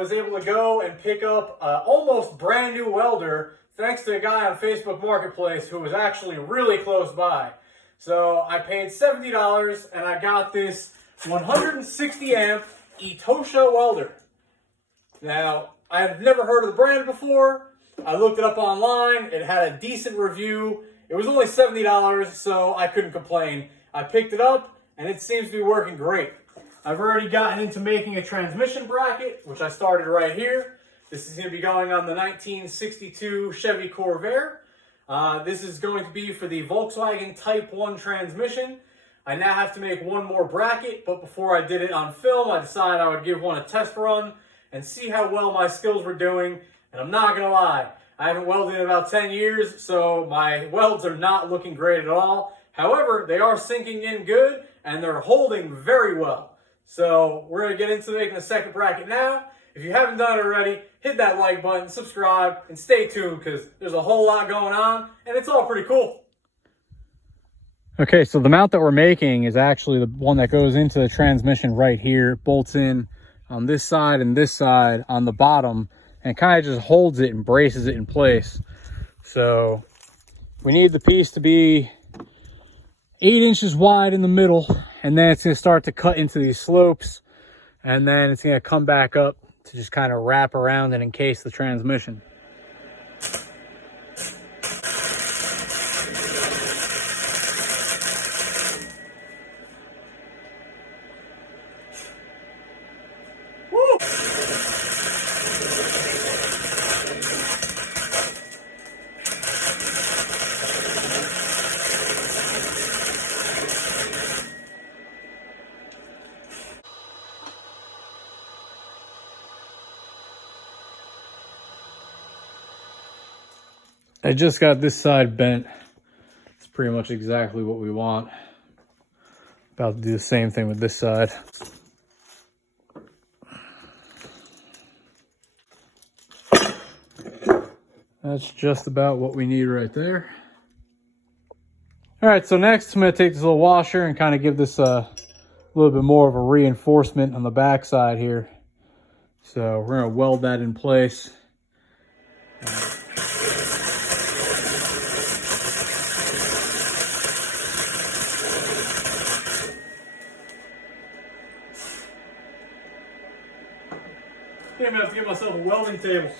was able to go and pick up an almost brand new welder thanks to a guy on Facebook Marketplace who was actually really close by. So I paid $70 and I got this 160 amp ETOSHA welder. Now, I had never heard of the brand before. I looked it up online. It had a decent review. It was only $70, so I couldn't complain. I picked it up and it seems to be working great. I've already gotten into making a transmission bracket, which I started right here. This is going to be going on the 1962 Chevy Corvair. This is going to be for the Volkswagen Type 1 transmission. I now have to make one more bracket, but before I did it on film, I decided I would give one a test run and see how well my skills were doing. And I'm not going to lie, I haven't welded in about 10 years, so my welds are not looking great at all. However, they are sinking in good, and they're holding very well. So we're going to get into making the second bracket now. If you haven't done it already, hit that like button, subscribe, and stay tuned because there's a whole lot going on, and it's all pretty cool. Okay, so the mount that we're making is actually the one that goes into the transmission right here. It bolts in on this side and this side on the bottom, and kind of just holds it and braces it in place. So we need the piece to be 8 inches wide in the middle, and then it's going to start to cut into these slopes, and then it's going to come back up to just kind of wrap around and encase the transmission. Woo! I just got this side bent. It's pretty much exactly what we want. About to do the same thing with this side. That's just about what we need right there. All right, so next I'm going to take this little washer and kind of give this a little bit more of a reinforcement on the back side here. So we're going to weld that in place. I'm gonna have to get myself a welding table.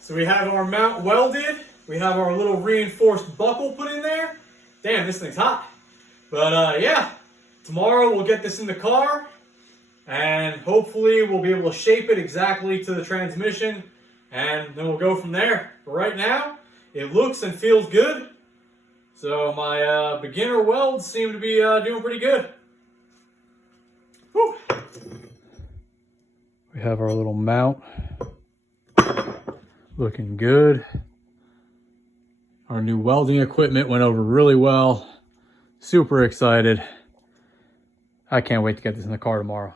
So we have our mount welded. We have our little reinforced buckle put in there. Damn, this thing's hot. But yeah, tomorrow we'll get this in the car. And hopefully we'll be able to shape it exactly to the transmission, and then we'll go from there. But right now, it looks and feels good. So my beginner welds seem to be doing pretty good. Whew. We have our little mount looking good. Our new welding equipment went over really well. Super excited. I can't wait to get this in the car tomorrow.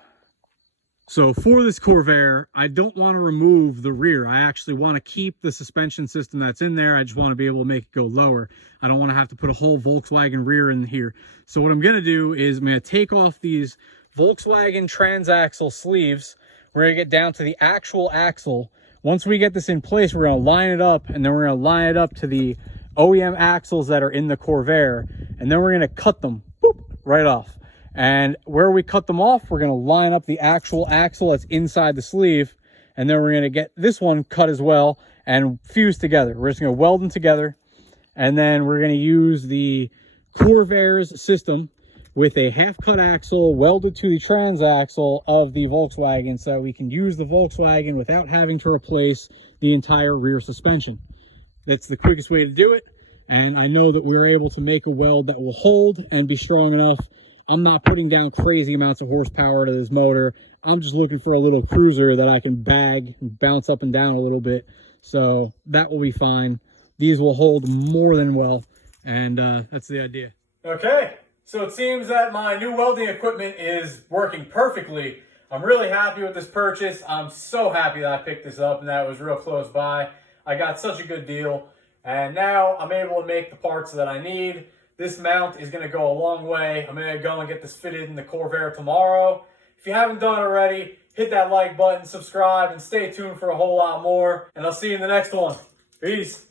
So for this Corvair, I don't want to remove the rear. I actually want to keep the suspension system that's in there. I just want to be able to make it go lower. I don't want to have to put a whole Volkswagen rear in here. So what I'm going to do is I'm going to take off these Volkswagen transaxle sleeves. We're going to get down to the actual axle. Once we get this in place, we're going to line it up, and then we're going to line it up to the OEM axles that are in the Corvair, and then we're going to cut them right off. And where we cut them off, we're going to line up the actual axle that's inside the sleeve. And then we're going to get this one cut as well and fuse together. We're just going to weld them together. And then we're going to use the Corvair's system with a half-cut axle welded to the transaxle of the Volkswagen so that we can use the Volkswagen without having to replace the entire rear suspension. That's the quickest way to do it. And I know that we're able to make a weld that will hold and be strong enough. I'm not putting down crazy amounts of horsepower to this motor. I'm just looking for a little cruiser that I can bag and bounce up and down a little bit. So that will be fine. These will hold more than well. And that's the idea. Okay, so it seems that my new welding equipment is working perfectly. I'm really happy with this purchase. I'm so happy that I picked this up and that it was real close by. I got such a good deal. And now I'm able to make the parts that I need. This mount is going to go a long way. I'm going to go and get this fitted in the Corvair tomorrow. If you haven't done it already, hit that like button, subscribe, and stay tuned for a whole lot more. And I'll see you in the next one. Peace.